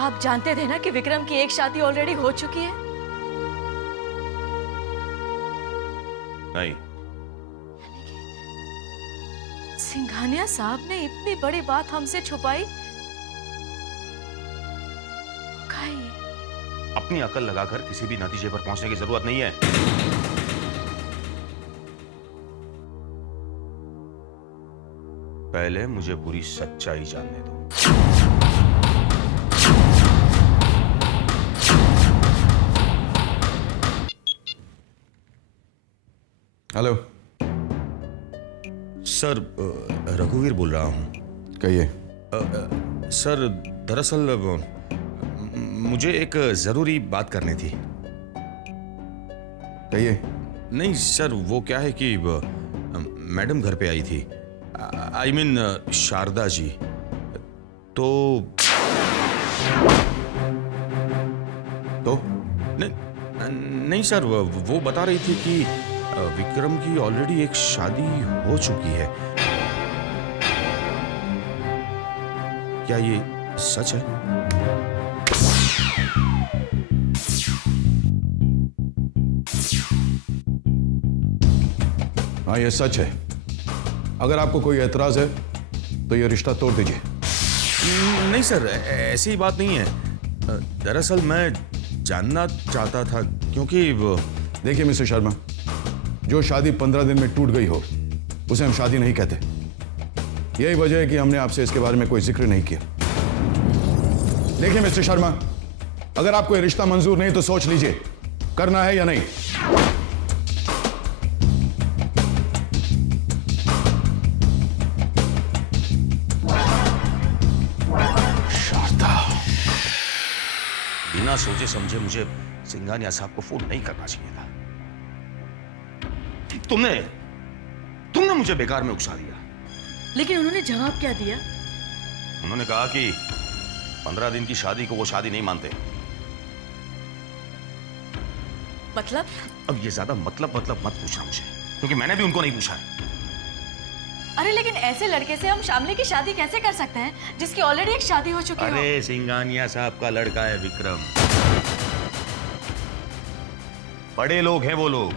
आप जानते थे ना कि विक्रम की एक शादी ऑलरेडी हो चुकी है? नहीं। सिंघानिया साहब ने इतनी बड़ी बात हमसे छुपाई? क्या ये? अपनी अकल लगाकर किसी भी नतीजे पर पहुंचने की जरूरत नहीं है। पहले मुझे पूरी सच्चाई जानने दो। हेलो सर, रघुवीर बोल रहा हूं। कहिए। सर, दरअसल मुझे एक जरूरी बात करनी थी। कहिए। नहीं सर, वो क्या है कि मैडम घर पे आई थी। I mean Sharda ji. तो नहीं सर, वो बता रही थी कि विक्रम की ऑलरेडी एक शादी हो चुकी है। क्या ये सच है? हाँ, ये सच है। अगर आपको कोई एतराज है तो ये रिश्ता तोड़ दीजिए। नहीं सर, ऐसी बात नहीं है। दरअसल मैं जानना चाहता था क्योंकि देखिए मिस्टर शर्मा, जो शादी 15 दिन में टूट गई हो उसे हम शादी नहीं कहते। यही वजह है कि हमने आपसे इसके बारे में कोई जिक्र नहीं किया। देखिए मिस्टर शर्मा, अगर आपको ये रिश्ता मंजूर नहीं तो सोच लीजिए करना है या नहीं। शारदा, बिना सोचे समझे मुझे सिंघानिया साहब को फोन नहीं करना चाहिए था। तुमने मुझे बेकार में उकसा दिया। लेकिन उन्होंने जवाब क्या दिया? उन्होंने कहा कि 15 दिन की शादी को वो शादी नहीं मानते। मतलब? अब ये ज्यादा मतलब मत पूछना मुझे, क्योंकि मैंने भी उनको नहीं पूछा है। अरे लेकिन ऐसे लड़के से हम शामली की शादी कैसे कर सकते हैं जिसकी ऑलरेडी एक शादी हो चुकी है? अरे सिंघानिया साहब का लड़का है विक्रम। बड़े लोग हैं वो लोग,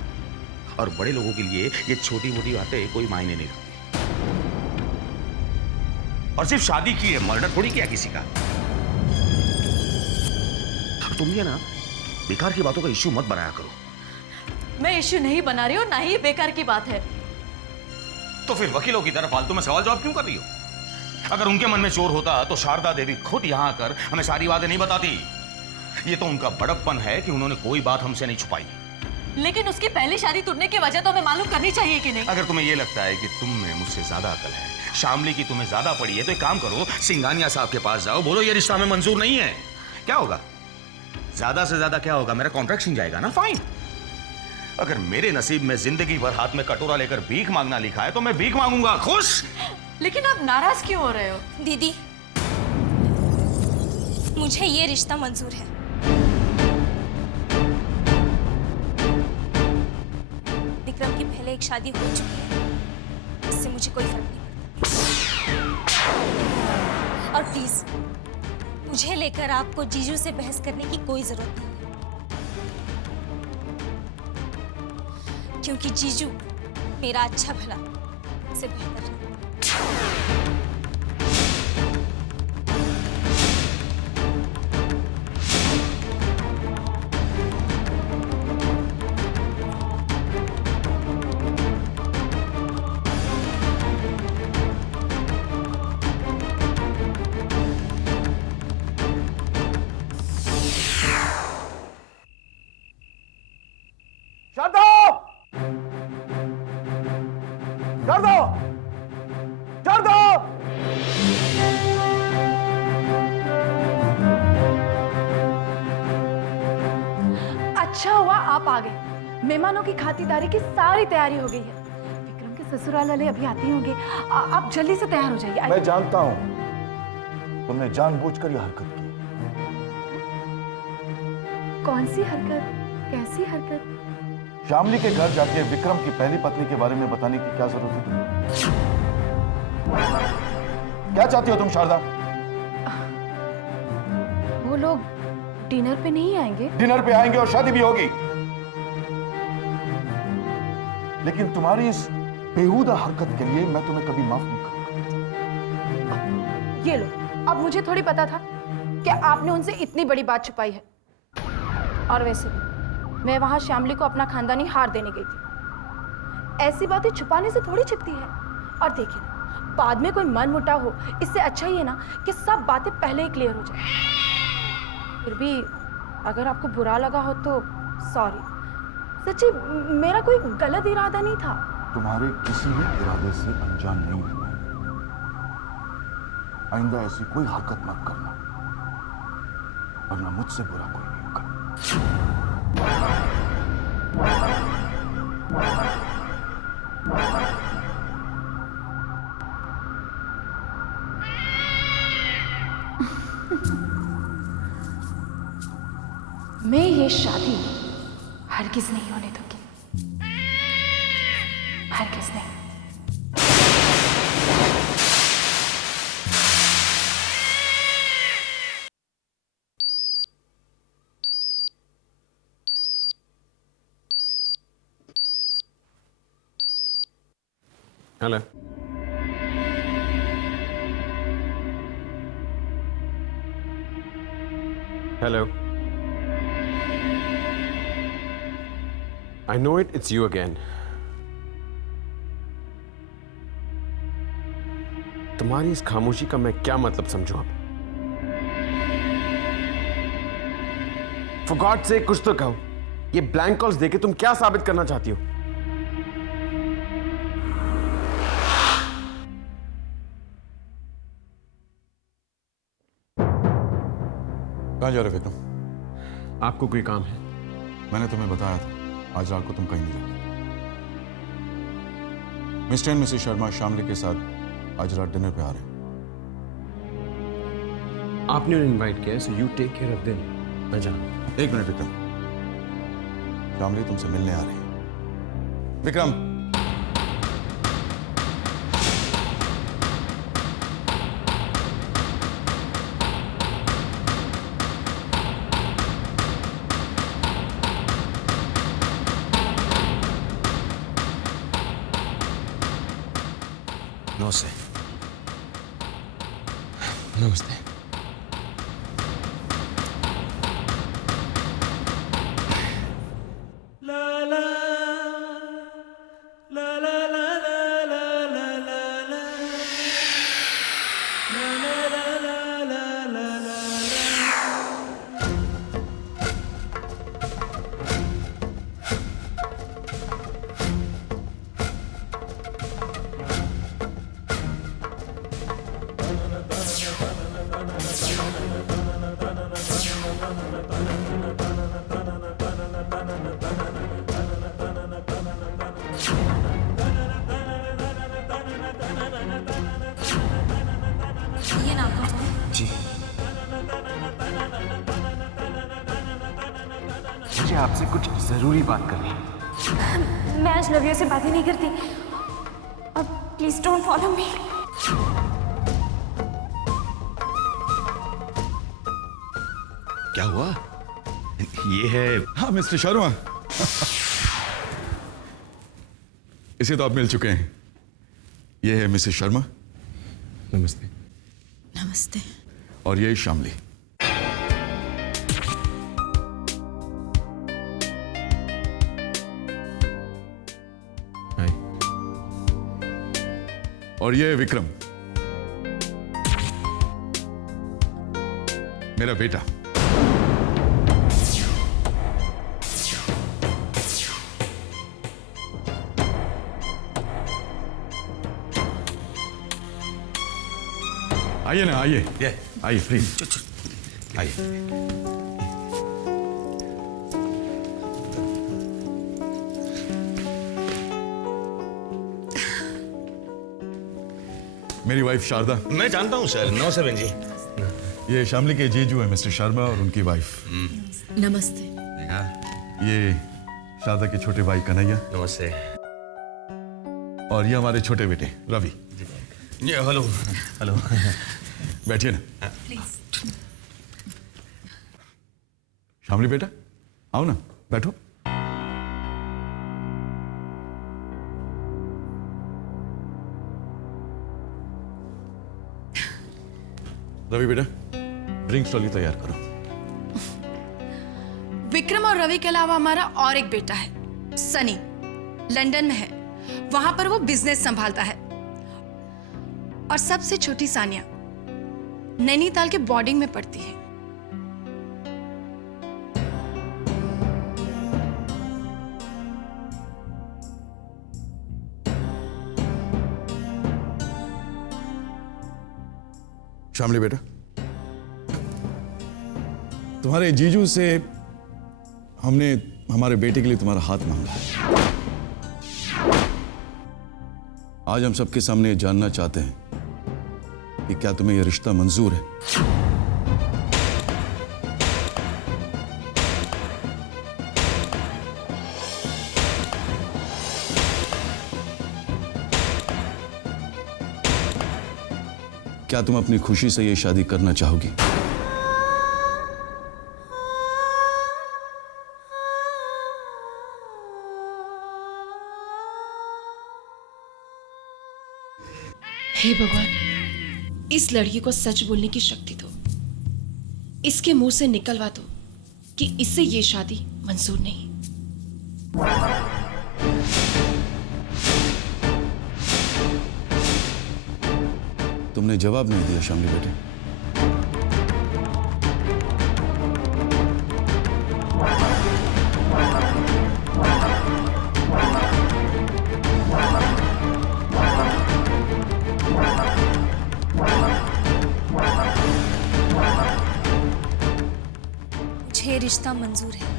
और बड़े लोगों के लिए ये छोटी मोटी बातें कोई मायने नहीं रखती। और सिर्फ शादी की है, मर्डर थोड़ी किया किसी का। तुम ये ना बेकार की बातों का इश्यू मत बनाया करो। मैं इश्यू नहीं बना रही हूँ, ना ही बेकार की बात है। तो फिर वकीलों की तरह फालतू में सवाल जवाब क्यों कर रही हो? अगर उनके मन में चोर होता तो शारदा देवी खुद यहां आकर हमें सारी बातें नहीं बताती। ये तो उनका बड़प्पन है कि उन्होंने कोई बात हमसे नहीं छुपाई। लेकिन उसकी पहली शादी टूटने की वजह तो हमें मालूम करनी चाहिए कि नहीं? अगर तुम्हें यह लगता है कि तुम में मुझसे ज्यादा अकल है, शामली की तुम्हें ज्यादा पड़ी है, तो एक काम करो, सिंघानिया साहब के पास जाओ, बोलो ये रिश्ता हमें मंजूर नहीं है। क्या होगा? ज्यादा से ज्यादा क्या होगा? मेरा कॉन्ट्रैक्ट छिन जाएगा ना, फाइन। अगर मेरे नसीब में जिंदगी भर हाथ में कटोरा लेकर भीख मांगना लिखा है तो मैं भीख मांगूंगा, खुश। लेकिन आप नाराज क्यों हो रहे हो? दीदी, मुझे ये रिश्ता मंजूर है। विक्रम की पहले एक शादी हो चुकी है, इससे मुझे कोई फर्क नहीं पड़ता। और प्लीज, मुझे लेकर आपको जीजू से बहस करने की कोई जरूरत नहीं, क्योंकि जीजू मेरा अच्छा भला से बेहतर है। अच्छा हुआ आप आ गए। मेहमानों की खातिरदारी की सारी तैयारी हो गई है। विक्रम के ससुराल वाले अभी आते ही होंगे। आप जल्दी से तैयार हो जाइए। मैं जानता हूं तुमने जानबूझकर यह हरकत की। कौन सी हरकत? कैसी हरकत? शामली के घर जाके विक्रम की पहली पत्नी के बारे में बताने की क्या जरूरत है? क्या चाहती हो तुम शारदा? वो डिनर पे नहीं आएंगे? डिनर पे आएंगे और शादी भी होगी, लेकिन तुम्हारी इस बेहुदा हरकत के लिए मैं तुम्हें कभी माफ नहीं करूंगा। ये लो, अब मुझे थोड़ी पता था कि आपने उनसे इतनी बड़ी बात छुपाई है। और वैसे भी मैं वहां श्यामली को अपना खानदानी हार देने गई थी। ऐसी बातें छुपाने से थोड़ी छिपती है। और देखिए ना, बाद में कोई मन मुटाव हो, इससे अच्छा ही है ना कि सब बातें पहले ही क्लियर हो जाए। फिर भी अगर आपको बुरा लगा हो तो सॉरी। सच्ची मेरा कोई गलत इरादा नहीं था। तुम्हारे किसी भी इरादे से अनजान नहीं हूं मैं। आइंदा ऐसी कोई हरकत मत करना, वरना मुझसे बुरा कोई नहीं होगा। मैं ये शादी हरगिज नहीं होने दूंगी, हरगिज नहीं। Hello. Hello. I know it, it's you again. तुम्हारी इस खामोशी का मैं क्या मतलब समझूं अब? For God's sake कुछ तो कहो। ये ब्लैंक कॉल्स देके तुम क्या साबित करना चाहती हो? कहाँ जा रहे विक्रम? आपको कोई काम है? मैंने तुम्हें बताया था आज रात को तुम कहीं नहीं जाओगे। Mister and Mrs Sharma Shamli के साथ आज रात डिनर पे आ रहे हैं। आपने उन्हें इनवाइट किया है, so you take care of them. मैं जाऊँ। एक मिनट विक्रम, शामली तुमसे मिलने आ रही है। विक्रम, नमस्ते। नमस्ते। ये ना आपका फोन। जी, मुझे आपसे कुछ जरूरी बात करनी है। मैं अजनबियों से बातें नहीं करती। अब प्लीज डोंट फॉलो मी। क्या हुआ? ये है। हाँ मिस्टर शर्मा, इसे तो आप मिल चुके हैं। ये है मिसेस शर्मा नमस्ते। नमस्ते। और ये शामली। हाय। और ये है विक्रम, मेरा बेटा। आइए ना, आइए आइए प्लीज आइए। मेरी वाइफ शारदा। मैं जानता हूँ सर। नमस्ते बहन जी। ये शामली के जीजू है मिस्टर शर्मा और उनकी वाइफ। नमस्ते। ये शारदा के छोटे भाई कन्हैया नमस्ते। और ये हमारे छोटे बेटे रवि। ये हेलो हेलो। बैठिए ना। शामली बेटा, आओ ना, बैठो। रवि बेटा, ड्रिंक्स ट्रॉली तैयार करो। विक्रम और रवि के अलावा हमारा और एक बेटा है, सनी, लंदन में है। वहां पर वो बिजनेस संभालता है। और सबसे छोटी सानिया नैनीताल के बोर्डिंग में पढ़ती है। शामली बेटा, तुम्हारे जीजू से हमने हमारे बेटे के लिए तुम्हारा हाथ मांगा है। आज हम सबके सामने ये जानना चाहते हैं कि क्या तुम्हें यह रिश्ता मंजूर है? क्या तुम अपनी खुशी से ये शादी करना चाहोगी? हे भगवान, इस लड़की को सच बोलने की शक्ति दो। इसके मुंह से निकलवा दो कि इससे ये शादी मंजूर नहीं। तुमने जवाब नहीं दिया शामली बेटे। मुझे रिश्ता मंजूर है।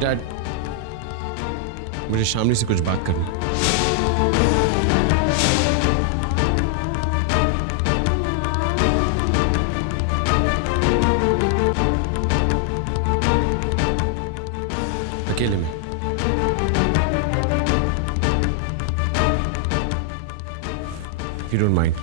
डैड, मुझे शामली से कुछ बात करनी है। अकेले में। You don't mind?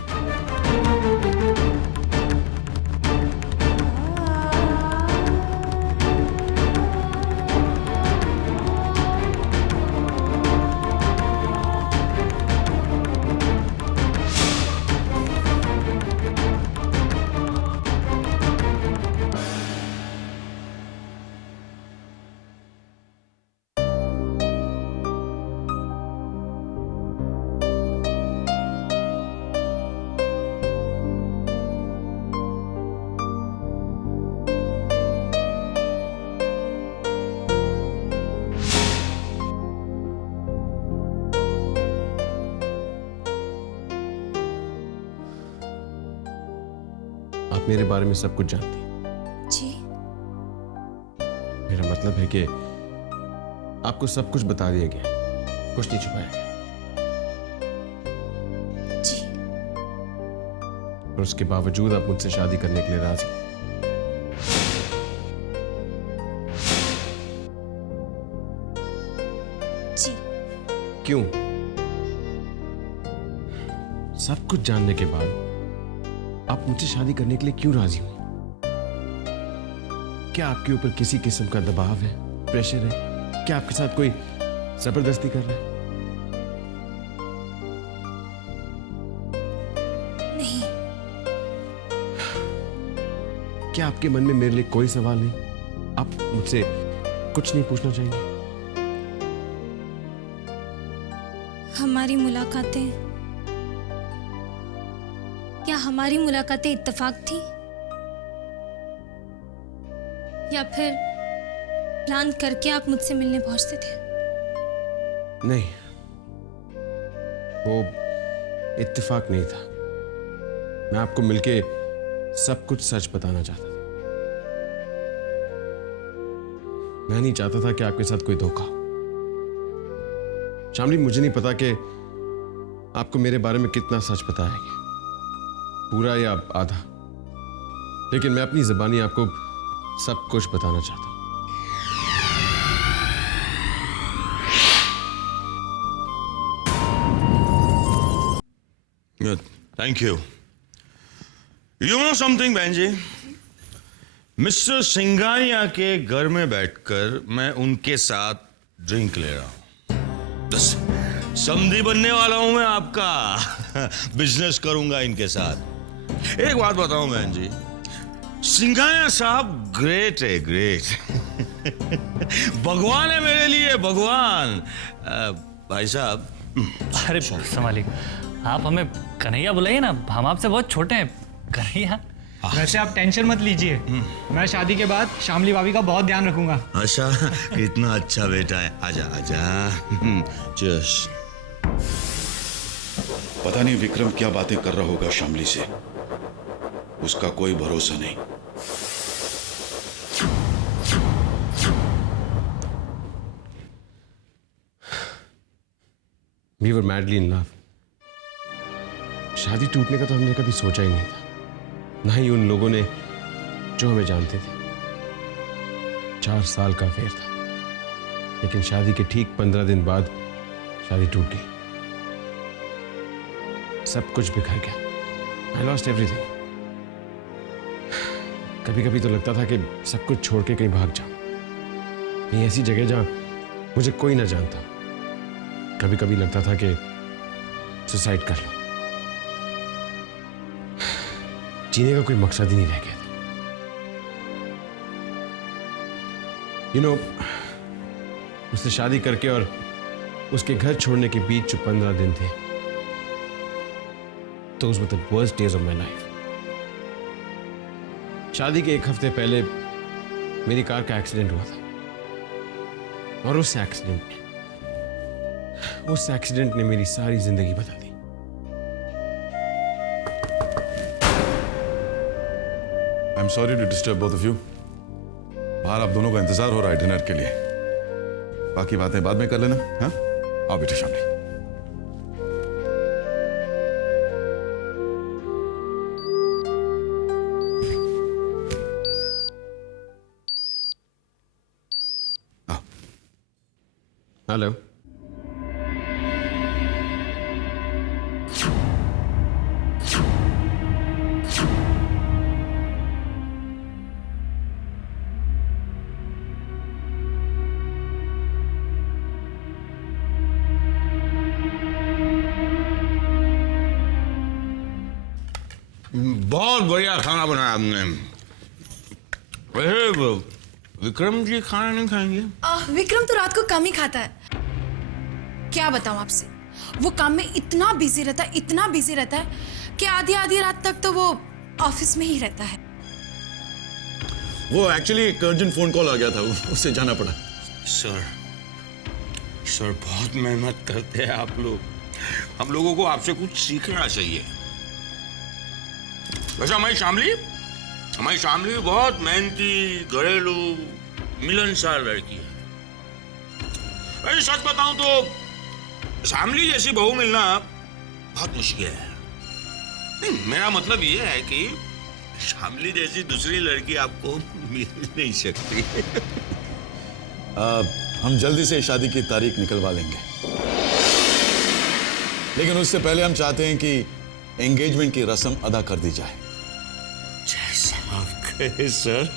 आप मेरे बारे में सब कुछ जानती हैं। जी। मेरा मतलब है कि आपको सब कुछ बता दिया गया, कुछ नहीं छुपाया गया। जी। और उसके बावजूद आप मुझसे शादी करने के लिए राजी हैं। जी। क्यों? सब कुछ जानने के बाद आप मुझसे शादी करने के लिए क्यों राजी हुई? क्या आपके ऊपर किसी किस्म का दबाव है, प्रेशर है? क्या आपके साथ कोई जबरदस्ती कर रहा है? नहीं। क्या आपके मन में मेरे लिए कोई सवाल नहीं? आप मुझसे कुछ नहीं पूछना चाहेंगे? हमारी मुलाकातें, क्या हमारी मुलाकातें इत्तेफाक थी या फिर प्लान करके आप मुझसे मिलने पहुंचते थे? नहीं, वो इत्तेफाक नहीं था। मैं आपको मिलके सब कुछ सच बताना चाहता था। मैं नहीं चाहता था कि आपके साथ कोई धोखा हो। शामली, मुझे नहीं पता कि आपको मेरे बारे में कितना सच पता है। पूरा या आधा, लेकिन मैं अपनी ज़बानी आपको सब कुछ बताना चाहता हूं। Thank you. You know something बहन जी, मिस्टर सिंघानिया के घर में बैठकर मैं उनके साथ ड्रिंक ले रहा हूं। बस समधी बनने वाला हूं मैं आपका। बिजनेस करूंगा इनके साथ। एक बात बताऊं बहन जी, सिंघानिया साहब ग्रेट है, ग्रेट। भगवान है मेरे लिए, भगवान। भाई साहब। अरे संभालिए, आप हमें कन्हैया बुलाइए ना, हम आपसे बहुत छोटे हैं। कन्हैया। वैसे आप टेंशन मत लीजिए, मैं शादी के बाद शामली भाभी का बहुत ध्यान रखूंगा। अच्छा, कितना अच्छा बेटा है। आजा आजा। चीयर्स। पता नहीं विक्रम क्या बातें कर रहा होगा शामली से, उसका कोई भरोसा नहीं। We were madly in love. शादी टूटने का तो हमने कभी सोचा ही नहीं था, ना ही उन लोगों ने जो हमें जानते थे। 4 साल का अफेयर था, लेकिन शादी के ठीक 15 दिन बाद शादी टूट गई। सब कुछ बिखर गया। I lost everything. कभी कभी तो लगता था कि सब कुछ छोड़ के कहीं भाग जाऊं, कहीं ऐसी जगह जहां मुझे कोई ना जानता। कभी कभी लगता था कि सुसाइड कर लो। जीने का कोई मकसद ही नहीं रह गया था। You know, उससे शादी करके और उसके घर छोड़ने के बीच जो 15 दिन थे, those were the worst days of my life. शादी के 1 हफ्ते पहले मेरी कार का एक्सीडेंट हुआ था, और उस एक्सीडेंट ने मेरी सारी जिंदगी बदल दी। I am sorry to disturb both of you. बाहर आप दोनों का इंतजार हो रहा है डिनर के लिए। बाकी बातें बाद में कर लेना। हाँ, आओ बेटे शामली। हेलो। बहुत बढ़िया खाना बनाया आपने। वैसे विक्रम जी खाना नहीं खाएंगे? विक्रम तो रात को कम ही खाता है। क्या बताऊं आपसे, वो काम में इतना बिजी रहता है कि आधी आधी रात तक तो वो ऑफिस में ही रहता है। वो एक्चुअली एक अर्जेंट फोन कॉल आ गया था, उससे जाना पड़ा। सर बहुत मेहनत करते हैं आप लोग। हम लोगों को आपसे कुछ सीखना चाहिए। वैसे हमारी शामली बहुत मेहनती, घरेलू, मिलनसार लड़की है। वैसे सच बताऊं तो शामली जैसी बहू मिलना बहुत मुश्किल है। नहीं, मेरा मतलब ये है कि शामली जैसी दूसरी लड़की आपको मिल नहीं सकती। हम जल्दी से शादी की तारीख निकलवा लेंगे, लेकिन उससे पहले हम चाहते हैं कि एंगेजमेंट की रस्म अदा कर दी जाए। जैसा आप कहे सर।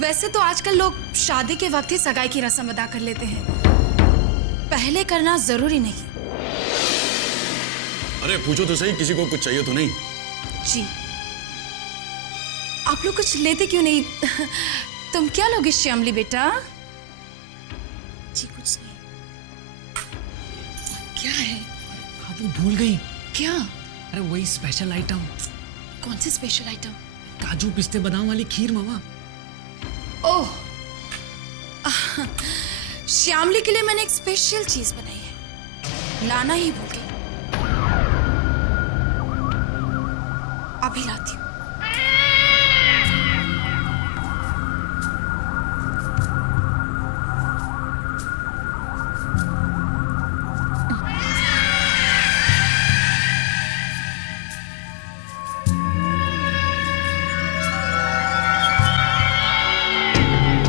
वैसे तो आजकल लोग शादी के वक्त ही सगाई की रस्म अदा कर लेते हैं, पहले करना जरूरी नहीं। अरे पूछो तो सही, किसी को कुछ चाहिए तो नहीं? जी, आप लोग कुछ लेते क्यों नहीं? तुम क्या लोगे श्यामली बेटा? जी कुछ नहीं। क्या है? आप वो भूल गई। क्या? अरे वही स्पेशल आइटम। कौन सी स्पेशल आइटम? काजू पिस्ते बादाम वाली खीर मामा। ओह, श्यामली के लिए मैंने एक स्पेशल चीज बनाई है, लाना ही भूल गई। अभी लाती हूँ।